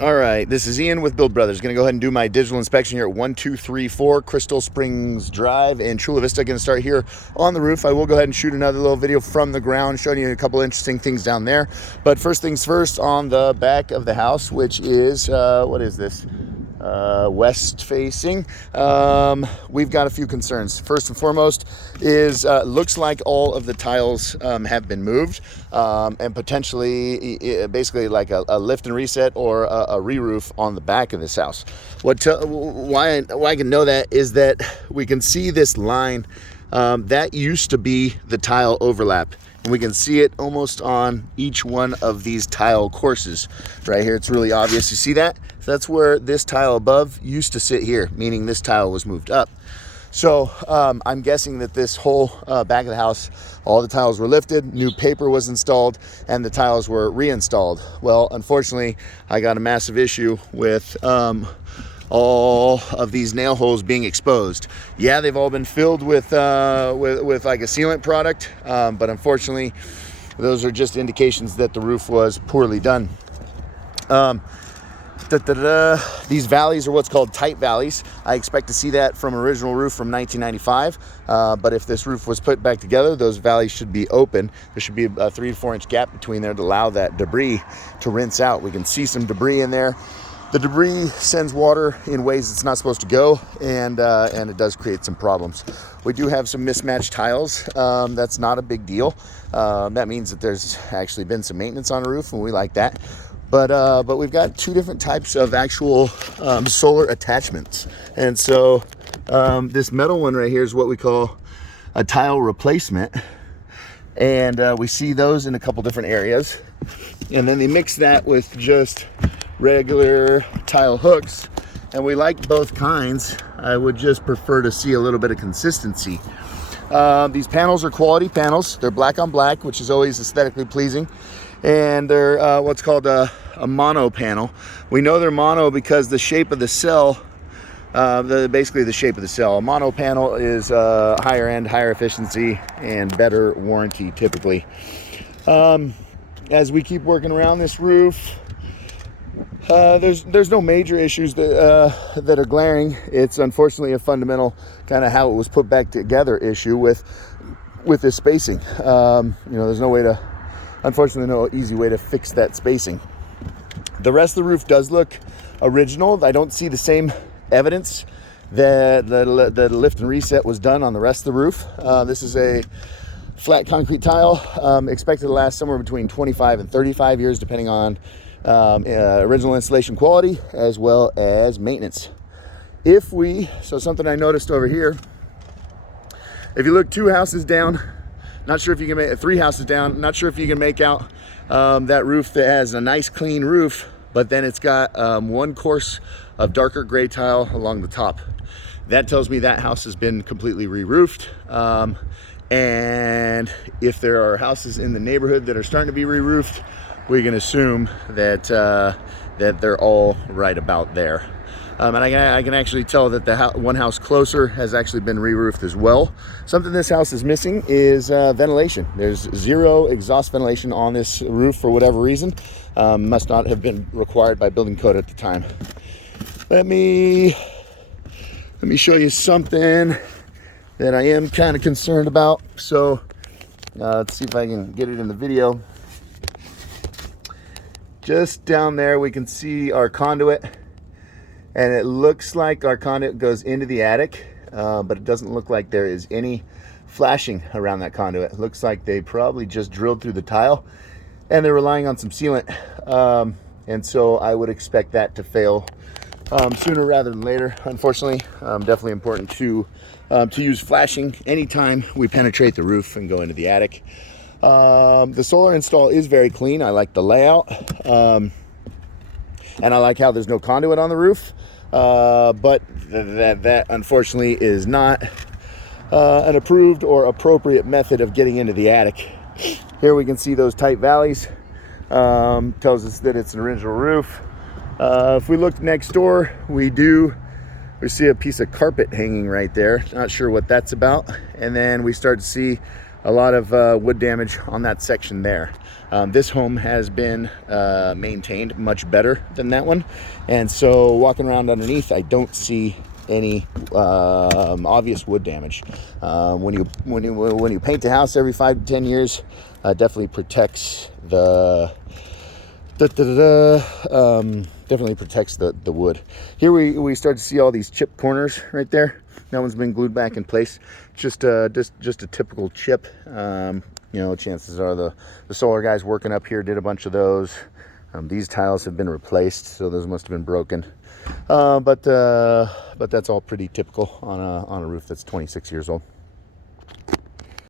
All right, this is Ian with Build Brothers. Going to go ahead and do my digital inspection here at 1234 Crystal Springs Drive in Chula Vista. Going to start here on the roof. I will go ahead and shoot another little video from the ground showing you a couple interesting things down there. But first things first, on the back of the house, which is, what is this? West facing. We've got a few concerns. First and foremost is looks like all of the tiles have been moved and potentially basically like a lift and reset or a re-roof on the back of this house. Why I can know that is that we can see this line that used to be the tile overlap. And we can see it almost on each one of these tile courses right here. It's really obvious. You see that? That's where this tile above used to sit here, meaning this tile was moved up. So I'm guessing that this whole back of the house, all the tiles were lifted, new paper was installed, and the tiles were reinstalled. Well, unfortunately, I got a massive issue with all of these nail holes being exposed. Yeah, they've all been filled with like a sealant product, but unfortunately, those are just indications that the roof was poorly done. These valleys are what's called tight valleys. I expect to see that from original roof from 1995. But if this roof was put back together, those valleys should be open. There should be a 3 to 4 inch gap between there to allow that debris to rinse out. We can see some debris in there. The debris sends water in ways it's not supposed to go, and it does create some problems. We do have some mismatched tiles. That's not a big deal. That means that there's actually been some maintenance on the roof, and we like that. But we've got two different types of actual solar attachments. And so this metal one right here is what we call a tile replacement. And we see those in a couple different areas. And then they mix that with just regular tile hooks. And we like both kinds. I would just prefer to see a little bit of consistency. These panels are quality panels. They're black on black, which is always aesthetically pleasing. And they're what's called a mono panel. We know they're mono because the shape of the cell, basically the shape of the cell. A mono panel is higher end, higher efficiency, and better warranty typically. As we keep working around this roof, there's no major issues that are glaring. It's unfortunately a fundamental kind of how it was put back together issue with this spacing. There's no way to, unfortunately, no easy way to fix that spacing. The rest of the roof does look original. I don't see the same evidence that the lift and reset was done on the rest of the roof. This is a flat concrete tile, expected to last somewhere between 25 and 35 years, depending on original installation quality as well as maintenance. So something I noticed over here, if you look 2 houses down, not sure if you can make 3 houses down, not sure if you can make out that roof that has a nice clean roof, but then it's got 1 course of darker gray tile along the top. That tells me that house has been completely re-roofed. And if there are houses in the neighborhood that are starting to be re-roofed, we can assume that that they're all right about there. And I can actually tell that the one house closer has actually been re-roofed as well. Something this house is missing is ventilation. There's 0 exhaust ventilation on this roof for whatever reason. Must not have been required by building code at the time. Let me show you something that I am kind of concerned about. So let's see if I can get it in the video. Just down there we can see our conduit, and it looks like our conduit goes into the attic, but it doesn't look like there is any flashing around that conduit. It looks like they probably just drilled through the tile and they're relying on some sealant, and so I would expect that to fail sooner rather than later. Unfortunately, definitely important to use flashing anytime we penetrate the roof and go into the attic. The solar install is very clean. I like the layout, and I like how there's no conduit on the roof, but that unfortunately is not an approved or appropriate method of getting into the attic. Here we can see those tight valleys. Tells us that it's an original roof. If we look next door, we see a piece of carpet hanging right there. Not sure what that's about. And then we start to see a lot of wood damage on that section there. This home has been maintained much better than that one, and so walking around underneath, I don't see any obvious wood damage. When you paint the house every 5 to 10 years, definitely protects definitely protects the wood. Here we start to see all these chip corners right there. That one's been glued back in place. Just a typical chip. You know, chances are the solar guys working up here did a bunch of those. These tiles have been replaced, so those must have been broken. But that's all pretty typical on a roof that's 26 years old.